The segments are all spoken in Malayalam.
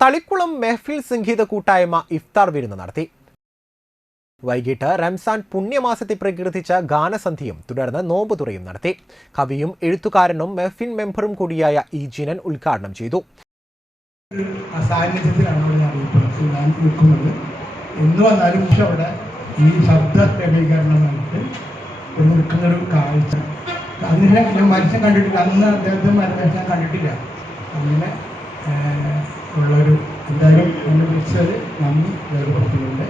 തളിക്കുളം മെഹ്ഫിൽ സംഗീത കൂട്ടായ്മ ഇഫ്താർ വിരുന്ന് നടത്തി. വൈകിട്ട് റംസാൻ പുണ്യമാസത്തെ പ്രകീർത്തിച്ച ഗാനസന്ധിയും തുടർന്ന് നോമ്പുതുറയും നടത്തി. കവിയും എഴുത്തുകാരനും മെഹ്ഫിൻ മെമ്പറും കൂടിയായ ഇ ജിനൻ ഉദ്ഘാടനം ചെയ്തു. എന്ന് വന്നാലും പക്ഷെ അവിടെ ഈ ശബ്ദ ക്രമീകരണമായിട്ട് നിൽക്കുന്ന ഒരു കാഴ്ച. അതിനെ ഞാൻ മനുഷ്യൻ കണ്ടിട്ടില്ല. അന്ന് അദ്ദേഹത്തെ ഞാൻ കണ്ടിട്ടില്ല. അങ്ങനെ ഉള്ളൊരു എന്തായാലും എന്നെ വിളിച്ചത് നന്ദി രേഖപ്പെടുത്തുന്നുണ്ട്.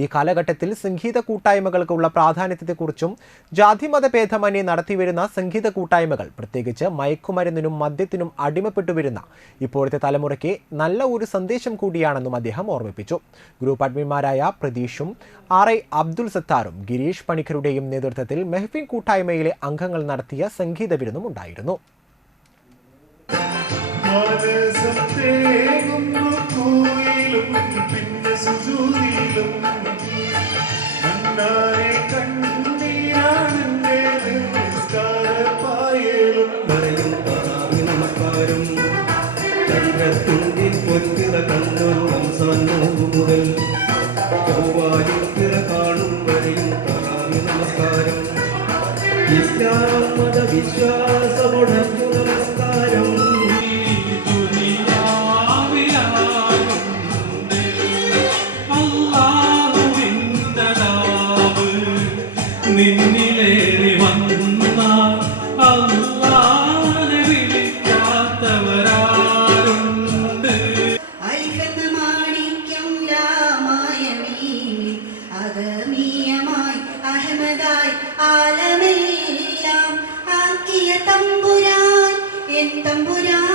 ഈ കാലഘട്ടത്തിൽ സംഗീത കൂട്ടായ്മകൾക്കുള്ള പ്രാധാന്യത്തെക്കുറിച്ചും ജാതിമത ഭേദമന്യേ നടത്തിവരുന്ന സംഗീത കൂട്ടായ്മകൾ പ്രത്യേകിച്ച് മയക്കുമരുന്നിനും മദ്യത്തിനും അടിമപ്പെട്ടു വരുന്ന ഇപ്പോഴത്തെ തലമുറയ്ക്ക് നല്ല ഒരു സന്ദേശം കൂടിയാണെന്നും അദ്ദേഹം ഓർമ്മിപ്പിച്ചു. ഗ്രൂപ്പ് അഡ്മിന്മാരായ പ്രതീഷും ആർ ഐ അബ്ദുൽ സത്താറും ഗിരീഷ് പണിക്കരുടെയും നേതൃത്വത്തിൽ മെഹ്ഫിൻ കൂട്ടായ്മയിലെ അംഗങ്ങൾ നടത്തിയ സംഗീത വിരുന്നും ഉണ്ടായിരുന്നു. മനസത്തേകുന്നു പൂയിലും പിന്നെ സുജൂതിയിലും. അന്നാരെ കണ്ണീരാണെന്റെ നിസ്കാരപ്പായലും. നമസ്കാരം ചന്ദ്രത്തുണ്ടിൽ പൊൻതിറ കണ്ടൊരു റംസാൻ നോമ്പ് മുതൽ ചൊവ്വാലിത്തിറ കാണും വരെയും നമസ്കാരം ഇസ്ലാം മത വിശ്വാസമുടൻ തമ്പുരാ